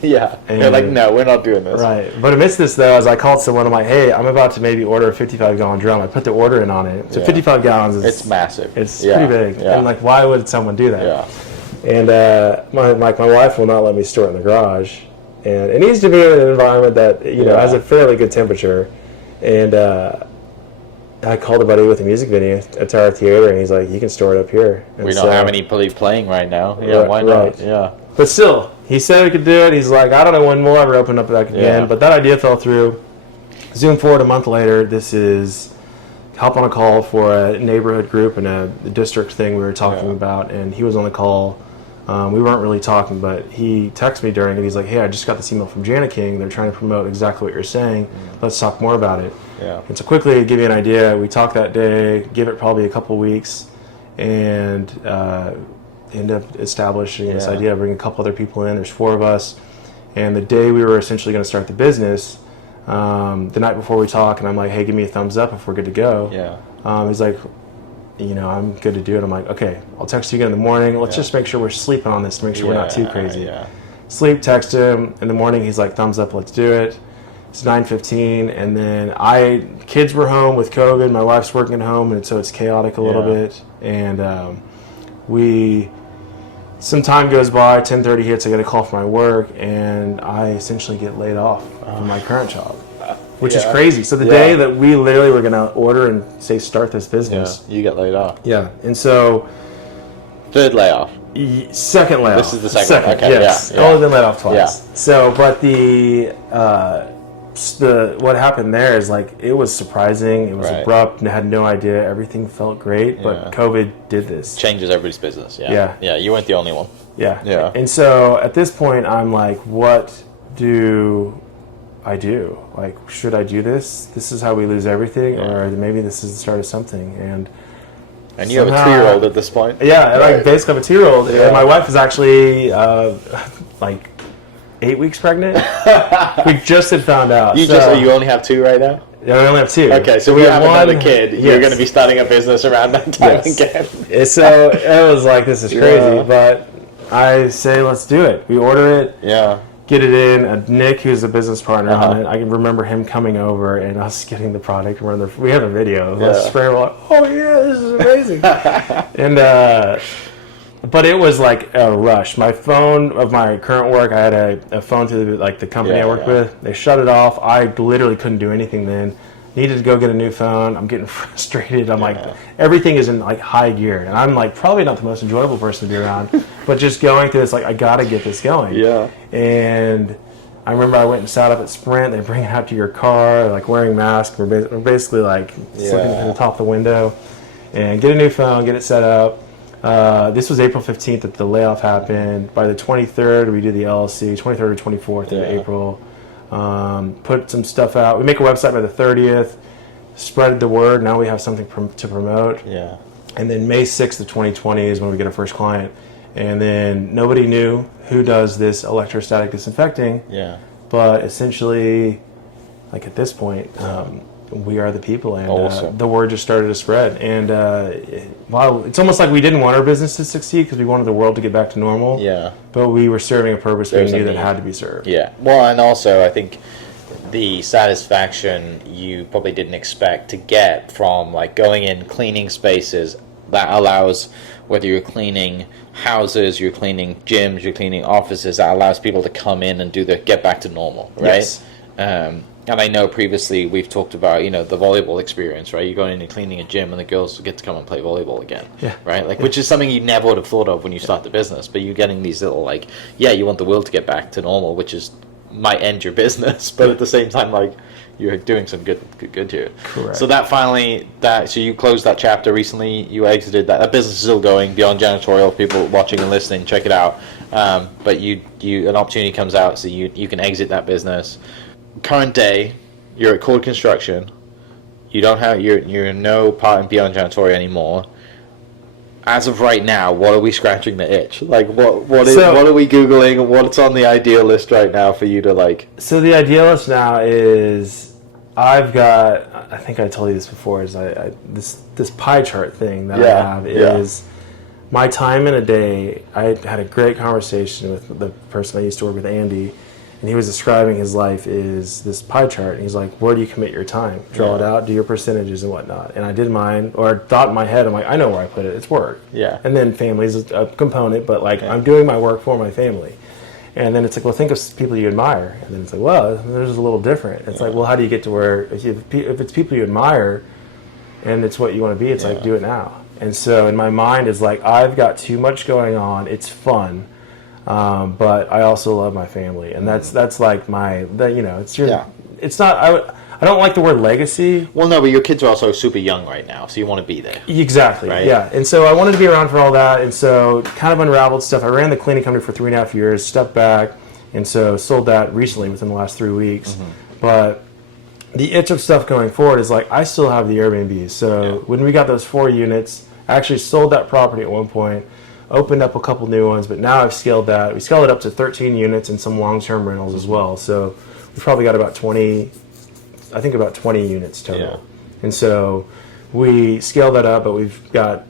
Yeah. They're like, no, we're not doing this. Right. But amidst this, though, as I called someone, I'm like, hey, I'm about to maybe order a 55-gallon drum. I put the order in on it. So Yeah. 55 gallons is... It's massive. It's Yeah. pretty big. Yeah. And, like, why would someone do that? Yeah. And my wife will not let me store it in the garage. And it needs to be in an environment that, has a fairly good temperature. And I called a buddy with a music venue, a Tower Theater, and he's like, you can store it up here. And We don't have any playing right now. Yeah, Right, why not? right. Yeah. But still, he said we could do it. He's like, I don't know when we'll ever open up that again. Yeah. But that idea fell through. Zoom forward a month later, this is hop on a call for a neighborhood group and a district thing we were talking about. And he was on the call. We weren't really talking, but he texted me during it. He's like, hey, I just got this email from Jana King. They're trying to promote exactly what you're saying. Let's talk more about it. Yeah. And so quickly, to give you an idea, we talked that day, give it probably a couple weeks, and end up establishing this idea, bringing a couple other people in. There's 4 of us. And the day we were essentially going to start the business, the night before we talk, and I'm like, hey, give me a thumbs up if we're good to go. Yeah. He's like, I'm good to do it. I'm like, okay, I'll text you again in the morning. Let's just make sure we're sleeping on this to make sure we're not too crazy. Yeah. Sleep, text him. In the morning, he's like, thumbs up, let's do it. It's 9:15, and then kids were home with COVID. My wife's working at home, and so it's chaotic a little bit. And some time goes by, 10:30 hits, I get a call from my work, and I essentially get laid off from my current job. Which is crazy. So the day that we literally were going to order and say start this business. You get laid off. Yeah. And so... Third layoff. Second layoff. This is the second one. Okay, yes. yeah. Only been laid off twice. Yeah. So, but what happened there is like, it was surprising. It was abrupt. I had no idea. Everything felt great. But COVID did this. Changes everybody's business. Yeah. Yeah. Yeah. You weren't the only one. Yeah. Yeah. And so at this point, I'm like, what do I do? Like, should I do this? This is how we lose everything, or maybe this is the start of something. And you have a 2-year-old at this point. Yeah, and I basically have a 2-year-old. Yeah. And my wife is actually like 8 weeks pregnant. We just had found out. You only have 2 right now? Yeah, we only have 2. Okay, so we have another kid. You're going to be starting a business around that time again. So it was like, this is crazy, but I say, let's do it. We order it. Yeah. Get it in. Nick, who's a business partner on it, I can remember him coming over and us getting the product. We have a video of us spraying. We're like, oh yeah, this is amazing. And but it was like a rush. My phone of my current work, I had a phone through the company I work with. They shut it off. I literally couldn't do anything then. Needed to go get a new phone. I'm getting frustrated. I'm like, everything is in like high gear, and I'm like probably not the most enjoyable person to be around, but just going through this, like, I gotta get this going. Yeah. And I remember I went and sat up at Sprint. They bring it out to your car, like wearing masks. We're basically like looking at the top of the window, and get a new phone, get it set up. This was April 15th that the layoff happened. By the 23rd, we do the LLC. 23rd or 24th of April. Put some stuff out. We make a website by the 30th. Spread the word. Now we have something to promote. Yeah. And then May 6th of 2020 is when we get our first client. And then nobody knew who does this electrostatic disinfecting. Yeah. But essentially, like at this point, we are the people, and Awesome. the word just started to spread. And wow, it's almost like we didn't want our business to succeed because we wanted the world to get back to normal. Yeah. But we were serving a purpose There's we a knew that need. had to be served. Yeah. Well, and also I think the satisfaction you probably didn't expect to get from like going in, cleaning spaces that allows, whether you're cleaning houses, you're cleaning gyms, you're cleaning offices, that allows people to come in and get back to normal, right? Yes. And I know previously we've talked about, the volleyball experience, right? You're going in and cleaning a gym and the girls get to come and play volleyball again, Yeah. right? Like, which is something you never would have thought of when you start the business, but you're getting these little, like, you want the world to get back to normal, which might end your business, but at the same time, like, you're doing some good here. Correct. So so you closed that chapter recently, you exited that business is still going, Beyond Janitorial, people watching and listening, check it out. But an opportunity comes out, so you can exit that business. Current day, you're at Cord Construction. You're no part in Beyond Janitorial anymore. As of right now, what are we scratching the itch? Like, what are we Googling? What's on the ideal list right now for you to like? So the ideal list now is, I've got, I think I told you this before, is this pie chart thing that I have is my time in a day. I had a great conversation with the person I used to work with, Andy, and he was describing his life is this pie chart. And he's like, where do you commit your time? Draw it out, do your percentages and whatnot. And I did mine, or I thought in my head, I'm like, I know where I put it. It's work. Yeah. And then family is a component, but like I'm doing my work for my family. And then it's like, well, think of people you admire. And then it's like, well, theirs is a little different. It's like, well, how do you get to where, if it's people you admire and it's what you want to be, it's like, do it now. And so in my mind is like, I've got too much going on. It's fun. But I also love my family. And that's like it's not, I don't like the word legacy. Well, no, but your kids are also super young right now, so you want to be there. Exactly, right? Yeah. And so I wanted to be around for all that, and so kind of unraveled stuff. I ran the cleaning company for 3.5 years, stepped back, and so sold that recently within the last 3 weeks. Mm-hmm. But the itch of stuff going forward is like, I still have the Airbnbs. So when we got those 4 units, I actually sold that property at one point, opened up a couple new ones, but now I've scaled that. We scaled it up to 13 units and some long-term rentals as well. So we've probably got about 20 units total. Yeah. And so we scaled that up, but we've got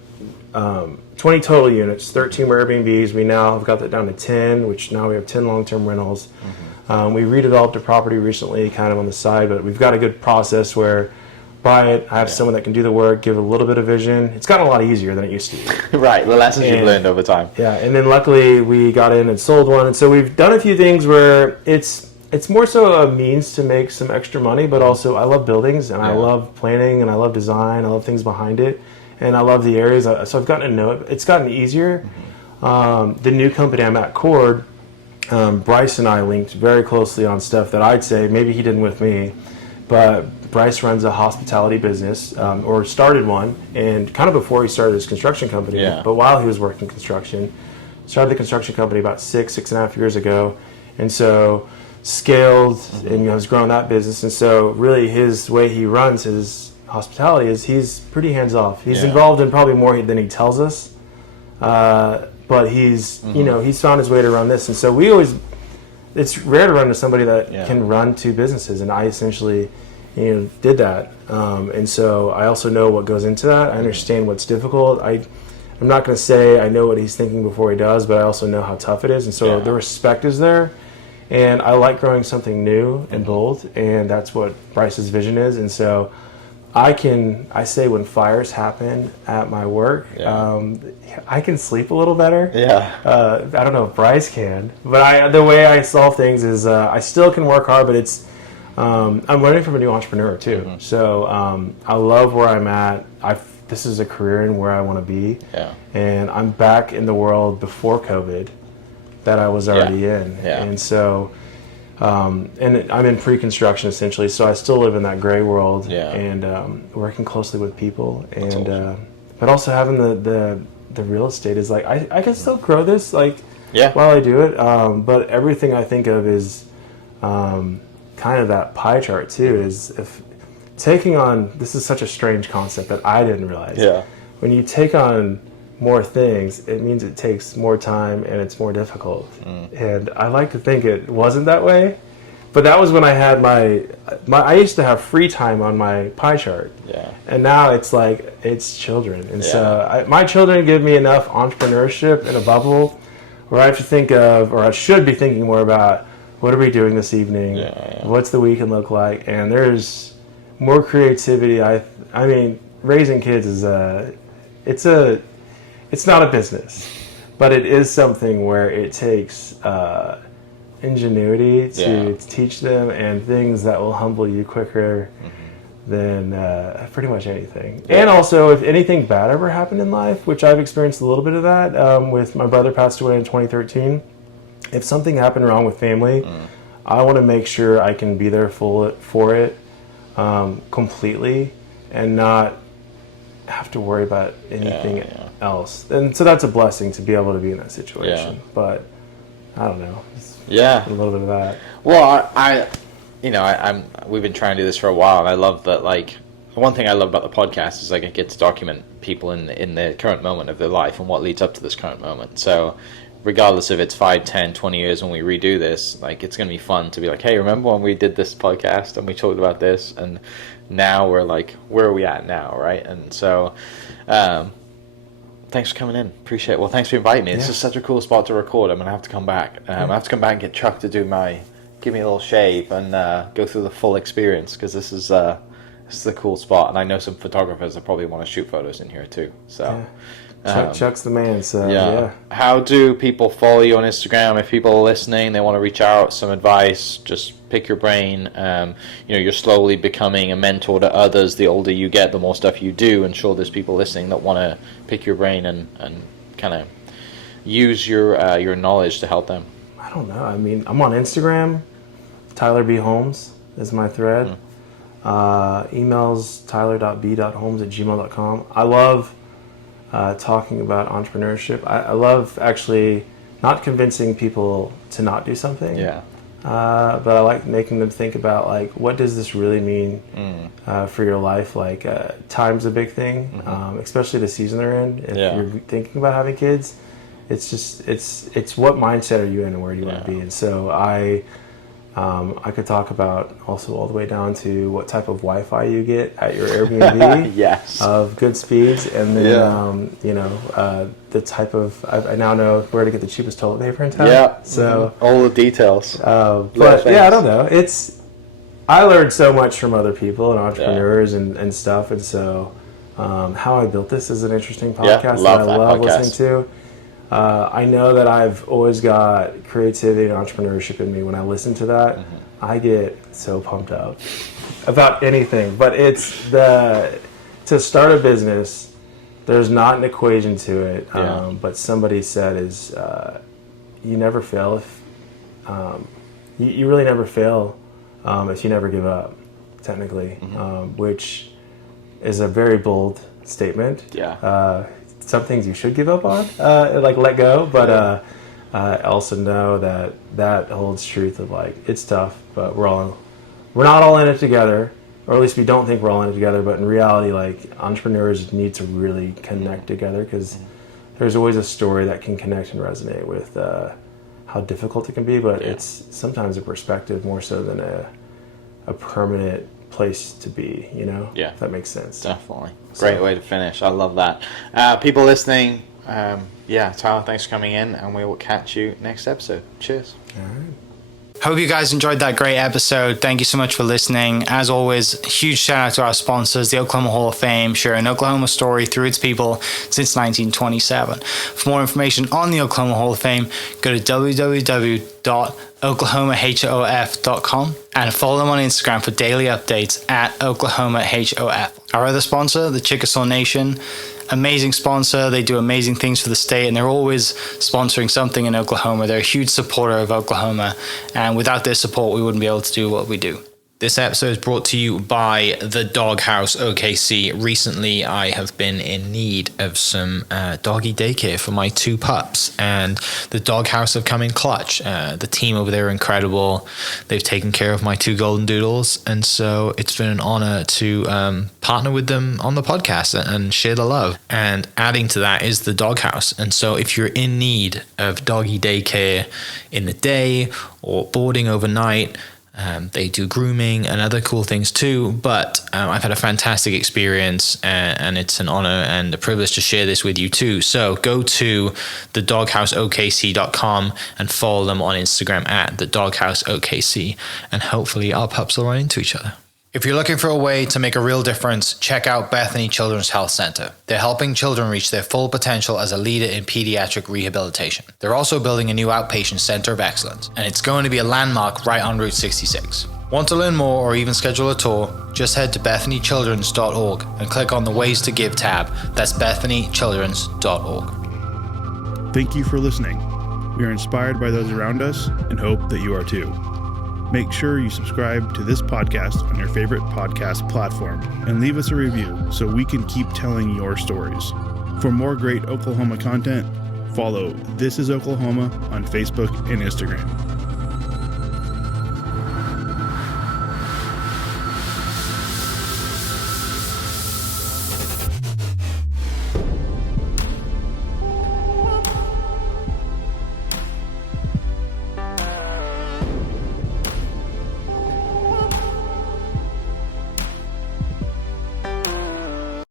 20 total units, 13 were Airbnbs. We now have got that down to 10, which now we have 10 long-term rentals. Mm-hmm. We redeveloped a property recently kind of on the side, but we've got a good process where buy it, I have someone that can do the work, give a little bit of vision. It's gotten a lot easier than it used to be. Right, the lessons you've learned over time. Yeah, and then luckily we got in and sold one. And so we've done a few things where it's more so a means to make some extra money, but also I love buildings and I love planning and I love design. I love things behind it, and I love the areas. So I've gotten to know it. It's gotten easier. Mm-hmm. The new company I'm at, Cord, Bryce and I linked very closely on stuff that I'd say maybe he didn't with me, but Bryce runs a hospitality business, or started one, and kind of before he started his construction company, but while he was working construction, started the construction company about 6.5 years ago, and so scaled and has grown that business. And so really his way he runs his hospitality is he's pretty hands-off. He's involved in probably more than he tells us, but he's he's found his way to run this. And so it's rare to run to somebody that can run 2 businesses, and I essentially did that. And so I also know what goes into that. I understand what's difficult. I'm not going to say I know what he's thinking before he does, but I also know how tough it is. And so the respect is there. And I like growing something new and bold, and that's what Bryce's vision is. And so I say when fires happen at my work, I can sleep a little better. I don't know if Bryce can, but the way I solve things is I still can work hard, but it's I'm learning from a new entrepreneur too. Mm-hmm. So I love where I'm at. This is a career in where I want to be, and I'm back in the world before COVID that I was already in. And so and I'm in pre-construction essentially, so I still live in that gray world, and working closely with people, and awesome. But also having the real estate is like I can still grow this while I do it, but everything I think of is kind of that pie chart too, is if taking on, this is such a strange concept that I didn't realize, when you take on more things, it means it takes more time and it's more difficult. And I like to think it wasn't that way, but that was when I had my I used to have free time on my pie chart. Yeah. And now it's like, it's children. And Yeah. so my children give me enough entrepreneurship in a bubble where I have to think of, or I should be thinking more about, what are we doing this evening? Yeah. What's the weekend look like? And there's more creativity. I mean, raising kids is it's not a business, but it is something where it takes ingenuity to teach them, and things that will humble you quicker than pretty much anything. And also, if anything bad ever happened in life, which I've experienced a little bit of that with my brother passed away in 2013, if something happened wrong with family, I want to make sure I can be there for it completely and not have to worry about anything else. And so that's a blessing to be able to be in that situation. But I don't know. A little bit of that. Well, we've been trying to do this for a while, and I love that. Like, one thing I love about the podcast is like it gets to document people in the current moment of their life and what leads up to this current moment. So regardless if it's 5, 10, 20 years when we redo this, like, it's going to be fun to be like, hey, remember when we did this podcast and we talked about this, and now we're like, where are we at now, right? And so thanks for coming in. Appreciate it. Well, thanks for inviting me. This is such a cool spot to record. I'm going to have to come back. I have to come back and get Chuck to give me a little shave and go through the full experience, because this is a cool spot, and I know some photographers that probably want to shoot photos in here too. So Chuck's the man. So how do people follow you on Instagram? If people are listening, they want to reach out, some advice, just pick your brain. You're slowly becoming a mentor to others. The older you get, the more stuff you do. And sure, there's people listening that want to pick your brain and kind of use your knowledge to help them. I don't know. I mean, I'm on Instagram. Tyler B. Holmes is my thread. Emails tyler.b.holmes@gmail.com. I love talking about entrepreneurship. I love actually not convincing people to not do something. But I like making them think about, like, what does this really mean for your life? Like, time's a big thing, especially the season they're in. If you're thinking about having kids, it's just it's what mindset are you in and where do you want to be. And so I could talk about also all the way down to what type of Wi-Fi you get at your Airbnb of good speeds, and then the type of I now know where to get the cheapest toilet paper in town. So all the details. But I don't know. I learned so much from other people and entrepreneurs and stuff, and so How I Built This is an interesting podcast that I love listening to. I know that I've always got creativity and entrepreneurship in me. When I listen to that, I get so pumped up about anything. But it's to start a business, there's not an equation to it. But somebody said you never fail if you really never fail if you never give up, technically, which is a very bold statement. Some things you should give up on, like let go, but I also know that holds truth of, like, it's tough, but we're not all in it together, or at least we don't think we're all in it together. But in reality, like, entrepreneurs need to really connect together, because there's always a story that can connect and resonate with how difficult it can be. But it's sometimes a perspective more so than a permanent place to be, if that makes sense. Definitely. Great way to finish. I love that. People listening, Tyler, thanks for coming in, and we will catch you next episode. Cheers. All right. Hope you guys enjoyed that great episode. Thank you so much for listening. As always, huge shout out to our sponsors, the Oklahoma Hall of Fame, sharing Oklahoma story through its people since 1927. For more information on the Oklahoma Hall of Fame, go to www.oklahomahof.com and follow them on Instagram for daily updates at oklahomahof. Our other sponsor, the Chickasaw Nation, amazing sponsor. They do amazing things for the state, and they're always sponsoring something in Oklahoma. They're a huge supporter of Oklahoma, and without their support, we wouldn't be able to do what we do. This episode is brought to you by the Doghouse OKC. Recently, I have been in need of some doggy daycare for my 2 pups, and the Doghouse have come in clutch. The team over there are incredible. They've taken care of my 2 golden doodles, and so it's been an honor to partner with them on the podcast and share the love. And adding to that is the Doghouse. And so if you're in need of doggy daycare in the day or boarding overnight, they do grooming and other cool things too, but I've had a fantastic experience, and it's an honor and a privilege to share this with you too. So go to thedogHouseOKC.com and follow them on Instagram at thedogHouseOKC, and hopefully our pups will run into each other. If you're looking for a way to make a real difference, check out Bethany Children's Health Center. They're helping children reach their full potential as a leader in pediatric rehabilitation. They're also building a new outpatient center of excellence, and it's going to be a landmark right on Route 66. Want to learn more or even schedule a tour? Just head to bethanychildrens.org and click on the Ways to Give tab. That's bethanychildrens.org. Thank you for listening. We are inspired by those around us and hope that you are too. Make sure you subscribe to this podcast on your favorite podcast platform and leave us a review so we can keep telling your stories. For more great Oklahoma content, follow This Is Oklahoma on Facebook and Instagram.